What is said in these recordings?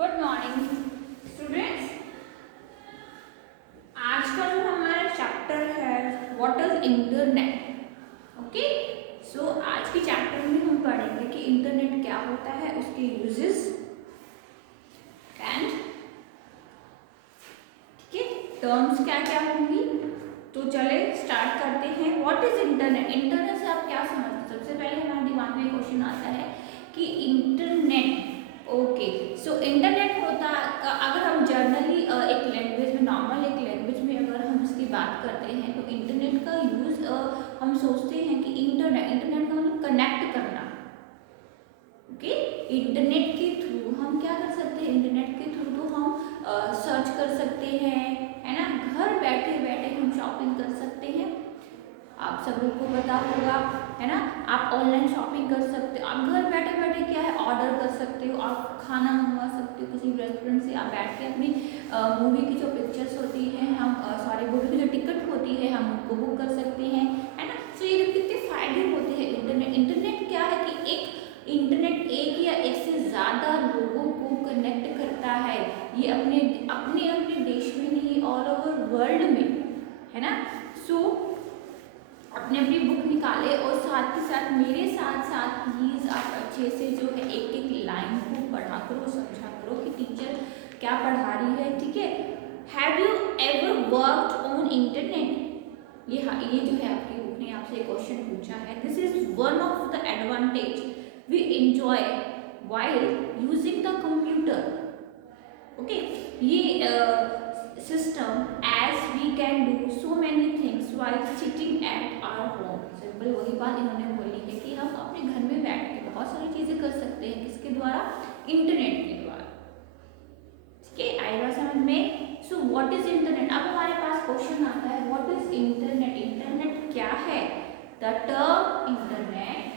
Good morning students. आज का जो हमारा चैप्टर है व्हाट इज इंटरनेट। ओके, सो आज के चैप्टर में हम पढ़ेंगे कि इंटरनेट क्या होता है, उसके यूजेस एंड ठीक है टर्म्स क्या क्या होंगी। तो चले स्टार्ट करते हैं। What is internet. इंटरनेट से आप क्या समझते हैं? सबसे पहले हमारे दिमाग में क्वेश्चन आता है कि इंटरनेट, ओके सो इंटरनेट होता अगर हम जर्नली एक लैंग्वेज में, नॉर्मल एक लैंग्वेज में अगर हम इसकी बात करते हैं तो इंटरनेट का यूज हम सोचते हैं कि इंटरनेट का मतलब कनेक्ट करना। ओके, इंटरनेट के थ्रू हम क्या कर सकते हैं? इंटरनेट के थ्रू तो हम सर्च कर सकते हैं, है ना। घर बैठे बैठे हम शॉपिंग कर सकते हैं, आप सब लोग को पता होगा, है ना। आप ऑनलाइन शॉपिंग कर सकते हो, आप घर बैठे बैठे क्या है ऑर्डर कर सकते हो, आप खाना मंगवा सकते हो किसी रेस्टोरेंट से। आप बैठ के अपनी मूवी की जो पिक्चर्स होती हैं, हम सॉरी मूवी की जो टिकट होती है हम उनको बुक कर सकते हैं, है ना। तो ये कितने फायदे होते हैं इंटरनेट। इंटरनेट क्या है कि इंटरनेट एक या एक से ज़्यादा लोगों को कनेक्ट करता है। ये अपने अपने अपने देश में नहीं, ऑल ओवर वर्ल्ड में, है ना। सो अपने अपनी बुक निकाले और साथ के साथ मेरे साथ साथ प्लीज़ आप अच्छे से जो है एक एक लाइन को पढ़ा करो, समझा करो कि टीचर क्या पढ़ा रही है, ठीक है। Have you ever worked on internet. ये जो है आपकी बुक ने आपसे क्वेश्चन पूछा है। This is one of the advantage we enjoy while using the computer. Okay, ये system as we can do so many things while sitting at our home. Simple वही बात इन्होंने बोली है कि हम अपने घर में बैठ के बहुत सारी चीज़ें कर सकते हैं। किसके द्वारा? इंटरनेट के द्वारा। ठीक है, आएगा समझ में। So what is internet. अब हमारे पास क्वेश्चन आता है व्हाट इज इंटरनेट। इंटरनेट क्या है? The term internet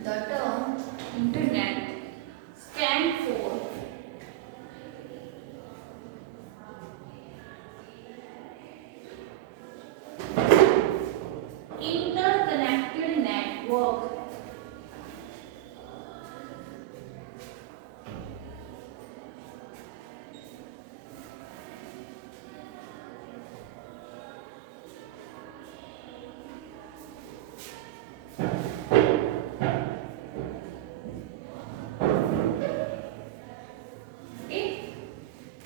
The term internet stand for interconnected network.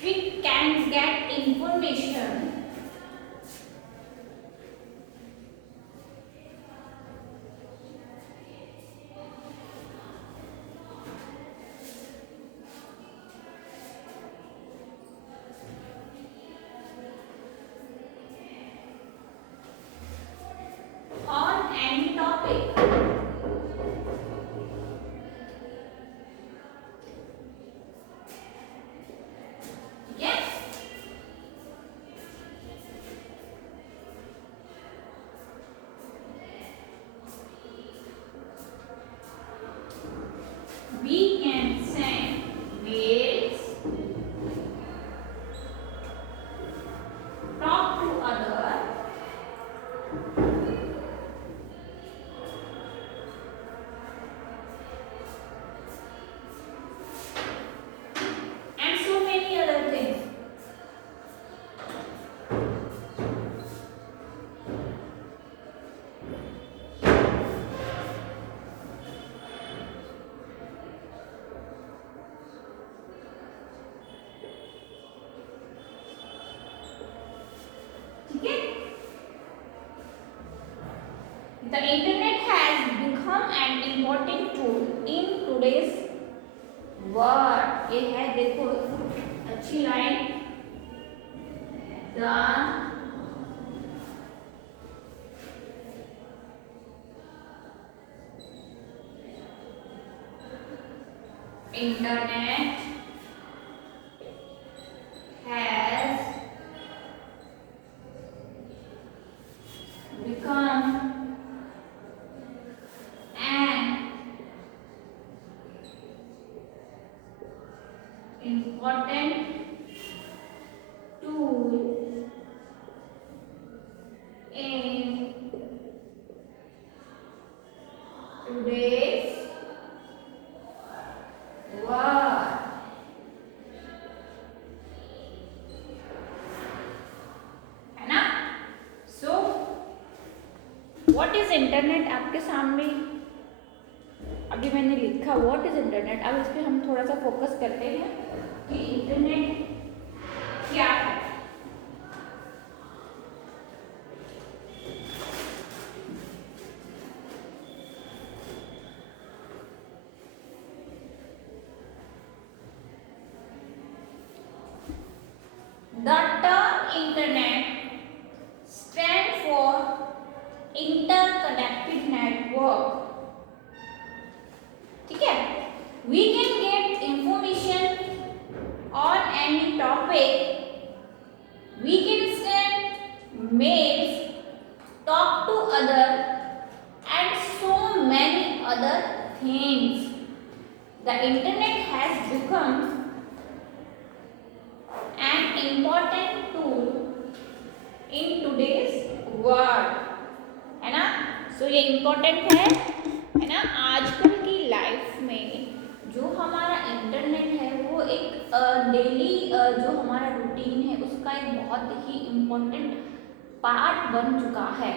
It can get information on any topic. Yes, we can send mails, talk to other, and so many other things. ठीक है, the internet has become an important tool in today's word. ये है देखो अच्छी line, the internet has become an important tool in today's world, है ना। So what is internet आपके सामने अभी मैंने लिखा व्हाट इज इंटरनेट। अब इस पे हम थोड़ा सा फोकस करते हैं कि इंटरनेट क्या है। The term internet stands for interconnected network, ठीक है। We can get information on any topic, we can send mails, talk to other and so many other things. The internet has become an important tool in today's world, है ना। सो ये इम्पोर्टेंट है ना। आजकल की लाइफ में जो हमारा इंटरनेट है वो एक डेली जो हमारा रूटीन है उसका एक बहुत ही इम्पोर्टेंट पार्ट बन चुका है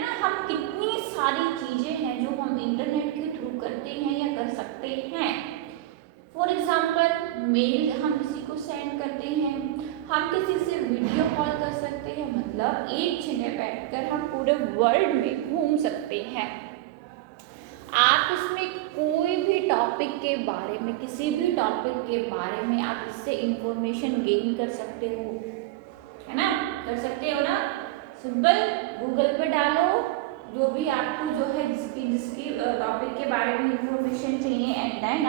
ना। हम कितनी सारी चीज़ें हैं जो हम इंटरनेट के थ्रू करते हैं या कर सकते हैं। फॉर एग्जाम्पल मेल हम किसी को सेंड करते हैं, हम किसी से वीडियो कॉल कर सकते हैं, मतलब एक जगह बैठकर हम पूरे वर्ल्ड में घूम सकते हैं। आप इसमें कोई भी टॉपिक के बारे में, किसी भी टॉपिक के बारे में आप इससे इंफॉर्मेशन गेन कर सकते हो, है ना। कर सकते हो ना। सिंपल गूगल पे डालो जो भी आपको जो है जिसकी टॉपिक के बारे में इंफॉर्मेशन चाहिए, एंड देन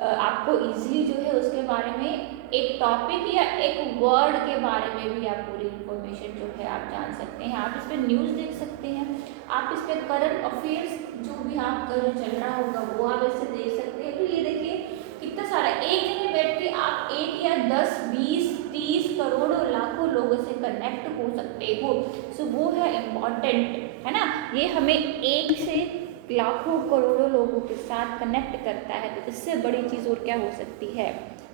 आपको इजीली जो है उसके बारे में एक टॉपिक या एक वर्ड के बारे में भी आप पूरी इंफॉर्मेशन जो है आप जान सकते हैं। आप इस पर न्यूज़ देख सकते हैं, आप इस पर करंट अफेयर्स जो भी आपका जो चल रहा होगा वो आप इससे देख सकते हैं। तो ये देखिए कितना सारा एक जगह बैठ के आप 1 या 10, 20, 30 करोड़ों लाखों लोगों से कनेक्ट हो सकते हो। सो वो है इम्पॉर्टेंट, है ना। ये हमें एक से लाखों करोड़ों लोगों के साथ कनेक्ट करता है, तो इससे बड़ी चीज़ और क्या हो सकती है।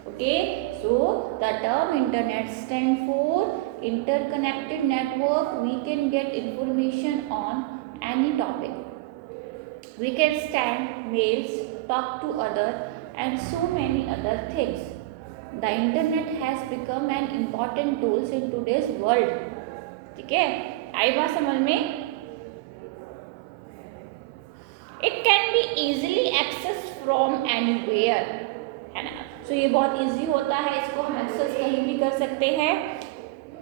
Okay, so the term internet stand for interconnected network. We can get information on any topic, we can send mails, talk to other and so many other things. The internet has become an important tool in today's world, ठीक है। आई बात समझ में। It can be easily accessed from anywhere, है ना। सो ये बहुत इजी होता है, इसको हम एक्सेस कहीं भी कर सकते हैं।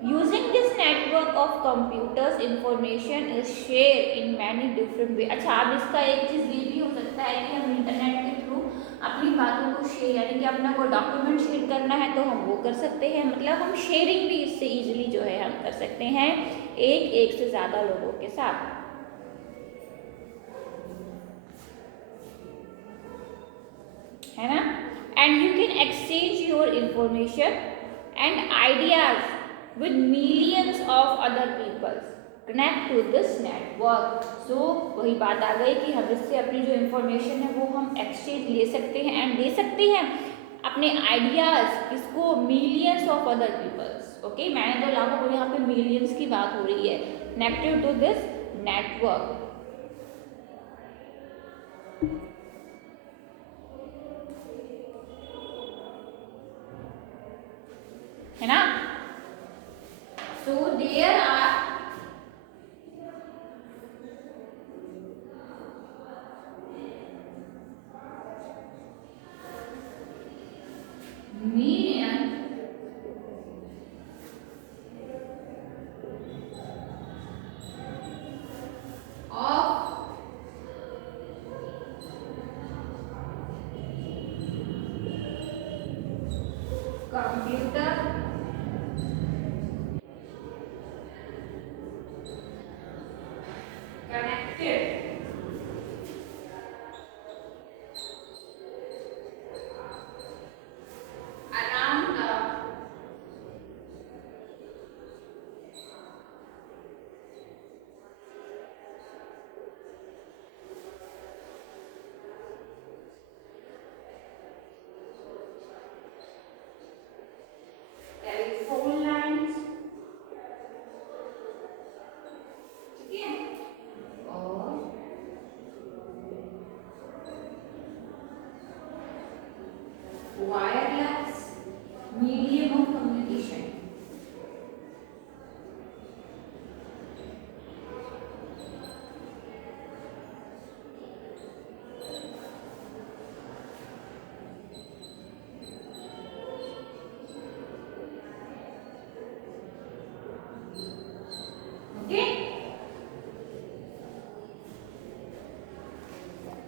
Using this network of computers information is share in many different way. अच्छा, अब इसका एक चीज़ ये भी हो सकता है कि हम इंटरनेट के थ्रू अपनी बातों को शेयर, यानी कि अपना कोई डॉक्यूमेंट शेयर करना है तो हम वो कर सकते हैं। मतलब हम शेयरिंग भी इससे इजीली जो है हम कर सकते हैं एक से ज़्यादा लोगों के साथ, है ना। And you can exchange your information and ideas with millions of other peoples connect to this network. So वही बात आ गई कि हम इससे अपनी जो इंफॉर्मेशन है वो हम एक्सचेंज ले सकते हैं एंड दे सकते हैं अपने आइडियाज किसको, millions of other peoples. Okay, मैंने तो लाखों, यहाँ पे मिलियंस की बात हो रही है, कनेक्टेड टू दिस नेटवर्क, है ना। So there are million of computer connected wireless medium of communication. Okay,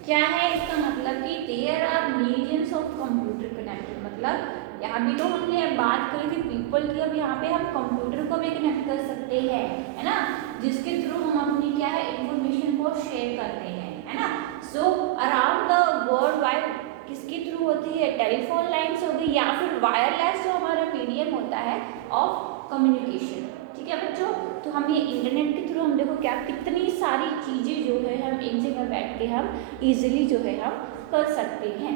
क्या है इसका मतलब कि there are millions of computer connected, मतलब यहाँ भी तो हमने बात करी थी पीपल की, अब यहाँ पे हम कंप्यूटर को भी कनेक्ट कर सकते हैं, है ना, जिसके थ्रू हम अपनी क्या है इंफॉर्मेशन को शेयर करते हैं, है ना। So around the world wide किसके थ्रू होती है, टेलीफोन लाइन्स हो गई या फिर वायरलेस जो हमारा मीडियम होता है ऑफ कम्युनिकेशन। ठीक है बच्चों, तो हम ये इंटरनेट के थ्रू हम देखो क्या कितनी सारी चीजें जो है हम एक जगह बैठ के हम इजीली जो है हम कर सकते हैं।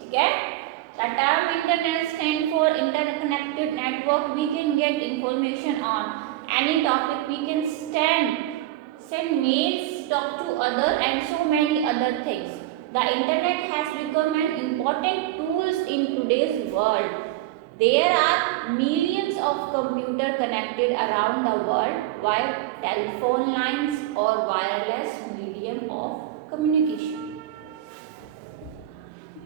ठीक है, the term internet stand for interconnected network. We can get information on any topic, we can send mails, talk to other and so many other things. The internet has become an important tools in today's world. There are millions of computers connected around the world via telephone lines or wireless medium of communication.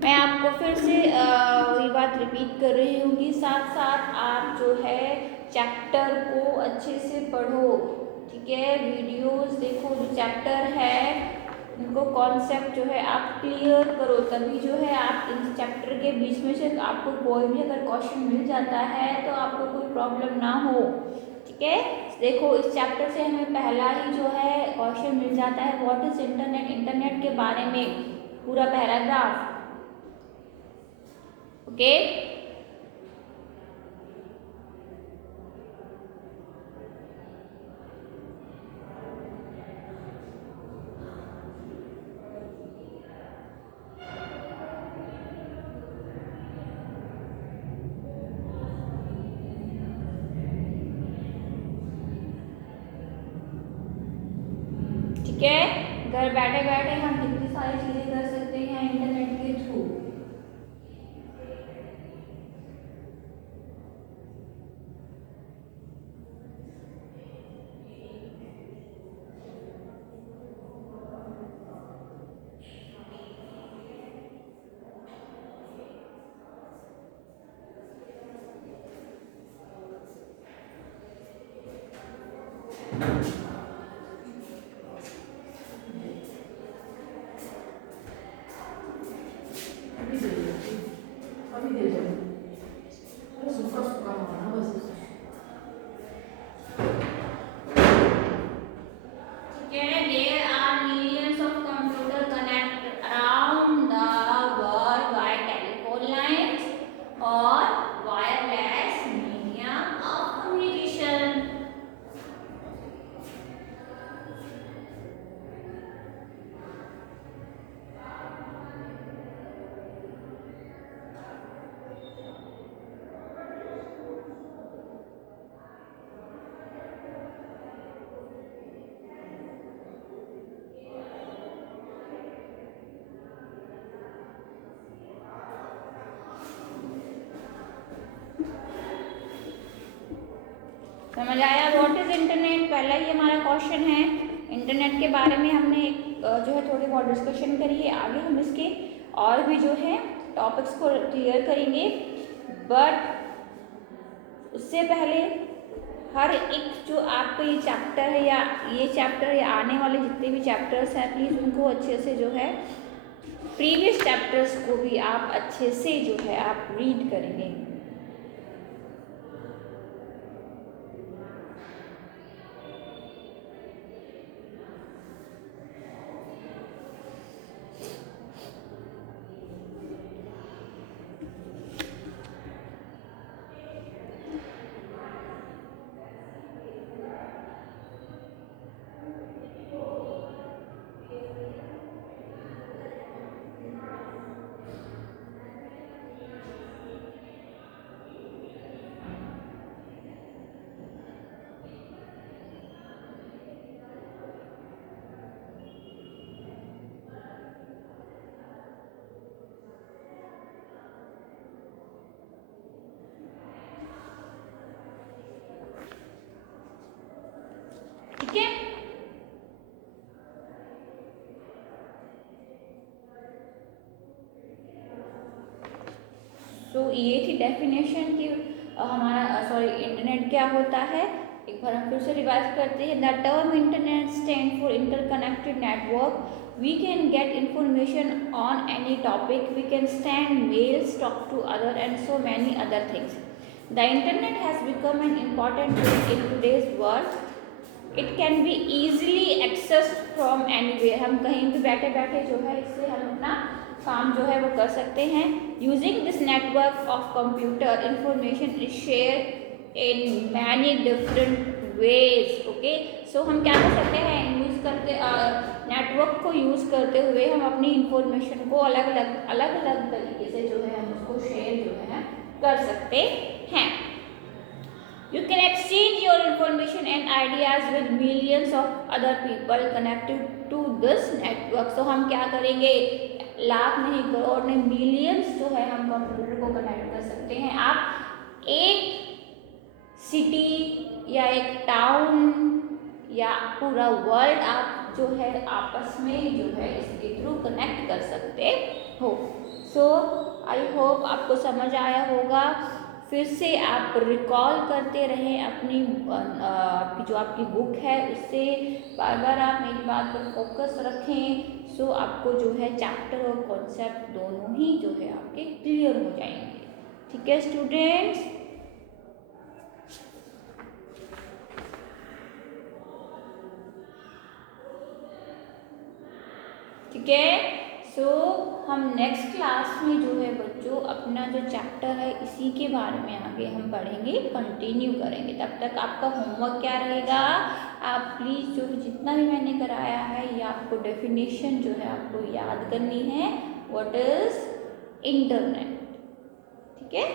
मैं आपको फिर से वही बात रिपीट कर रही हूँ कि साथ साथ आप जो है चैप्टर को अच्छे से पढ़ो। ठीक है, वीडियोस देखो, जो चैप्टर है उनको कॉन्सेप्ट जो है आप क्लियर करो, तभी जो है आप इस चैप्टर के बीच में से आपको कोई भी अगर क्वेश्चन मिल जाता है तो आपको कोई प्रॉब्लम ना हो। ठीक है, देखो इस चैप्टर से हमें पहला ही जो है क्वेश्चन मिल जाता है, व्हाट इज इंटरनेट, इंटरनेट के बारे में पूरा पैराग्राफ। ओके, ठीक है, घर बैठे बैठे हम कितनी सारी चीजें कर सकते हैं इंटरनेट के थ्रू। समझ आया व्हाट इज इंटरनेट, पहला ही हमारा क्वेश्चन है। इंटरनेट के बारे में हमने जो है थोड़ी बहुत डिस्कशन करी है, आगे हम इसके और भी जो है टॉपिक्स को क्लियर करेंगे, बट उससे पहले हर एक जो आपका ये चैप्टर है या ये चैप्टर या आने वाले जितने भी चैप्टर्स हैं प्लीज़ उनको अच्छे से जो है प्रीवियस चैप्टर्स को भी आप अच्छे से जो है आप रीड करेंगे। ठीक है। तो ये थी डेफिनेशन कि हमारा इंटरनेट क्या होता है। एक बार हम फिर से रिवाइज करते हैं। The term internet stand for interconnected network. We can get information on any topic, we can send mails, talk to other and so many other things. The internet has become an important tool in today's world. It can be easily access from anywhere. हम कहीं भी बैठे बैठे जो है इससे हम अपना काम जो है वो कर सकते हैं। Using this network of computer information is share in many different ways. Okay, so हम क्या कर सकते हैं, यूज करते नेटवर्क को यूज करते हुए हम अपनी इंफॉर्मेशन को अलग अलग तरीके से जो है हम उसको शेयर जो है कर सकते हैं। You can exchange your information and ideas with millions of other people connected to this network. So हम क्या करेंगे, लाख नहीं करोड़ नहीं मिलियंस जो है हम कंप्यूटर को कनेक्ट कर सकते हैं। आप एक सिटी या एक टाउन या पूरा वर्ल्ड आप जो है आपस में जो है इसके थ्रू कनेक्ट कर सकते हो। सो आई होप आपको समझ आया होगा। फिर से आप रिकॉल करते रहें अपनी आपकी जो आपकी बुक है उससे बार बार आप मेरी बात पर फोकस रखें। सो आपको जो है चैप्टर और कॉन्सेप्ट दोनों ही जो है आपके क्लियर हो जाएंगे। ठीक है स्टूडेंट्स, ठीक है। सो हम नेक्स्ट क्लास में जो है बच्चों अपना जो चैप्टर है इसी के बारे में आगे हम पढ़ेंगे, कंटिन्यू करेंगे। तब तक आपका होमवर्क क्या रहेगा, आप प्लीज़ जो जितना भी मैंने कराया है ये आपको डेफिनेशन जो है आपको याद करनी है। व्हाट इज इंटरनेट, ठीक है।